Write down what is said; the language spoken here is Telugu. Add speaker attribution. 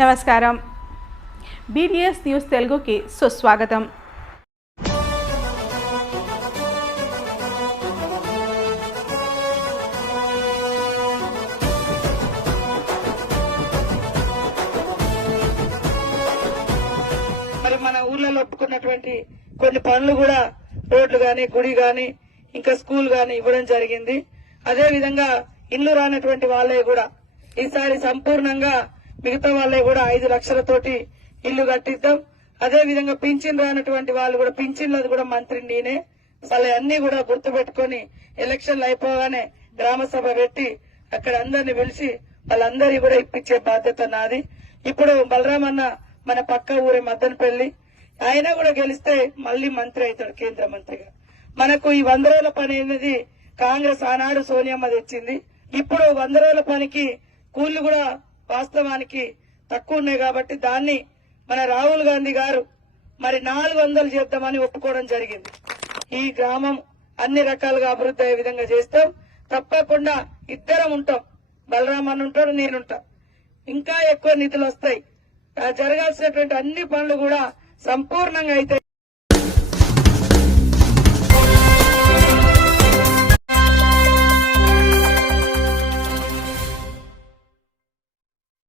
Speaker 1: నమస్కారం. బీడిఎస్ న్యూస్ తెలుగుకి సుస్వాగతం.
Speaker 2: మరి మన ఊర్లలో ఒప్పుకున్నటువంటి కొన్ని పనులు కూడా రోడ్లు గాని గుడి గాని ఇంకా స్కూల్ గాని ఇవ్వడం జరిగింది. అదే విధంగా ఇల్లు రానటువంటి వాళ్ళే కూడా ఈసారి సంపూర్ణంగా మిగతా వాళ్ళే కూడా ఐదు లక్షలతోటి ఇల్లు కట్టిద్దాం. అదే విధంగా పింఛన్ రానటువంటి వాళ్ళు కూడా పింఛన్లు కూడా మంత్రి నేనే. వాళ్ళ అన్ని కూడా గుర్తు పెట్టుకుని ఎలక్షన్లు అయిపోగానే గ్రామ సభ పెట్టి అక్కడ అందరిని పిలిచి వాళ్ళందరి కూడా ఇప్పించే బాధ్యత నాది. ఇప్పుడు బలరామన్న మన పక్క ఊరి మద్దనపల్లి ఆయన కూడా గెలిస్తే మళ్ళీ మంత్రి అవుతాడు కేంద్ర మంత్రిగా. మనకు ఈ వంద రోజుల పని అనేది కాంగ్రెస్ ఆనాడు సోనియమ్మ తెచ్చింది. ఇప్పుడు వంద రోజుల పనికి కూలీలు కూడా వాస్తవానికి తక్కువ ఉన్నాయి కాబట్టి దాన్ని మన రాహుల్ గాంధీ గారు మరి నాలుగు వందలు చేద్దామని ఒప్పుకోవడం జరిగింది. ఈ గ్రామం అన్ని రకాలుగా అభివృద్ధి అయ్యే విధంగా చేస్తాం. తప్పకుండా ఇద్దరం ఉంటాం. బలరామన్ ఉంటాడు నేనుంటా ఇంకా ఎక్కువ నిధులు వస్తాయి. ఆ జరగాల్సినటువంటి అన్ని పనులు కూడా సంపూర్ణంగా అయితే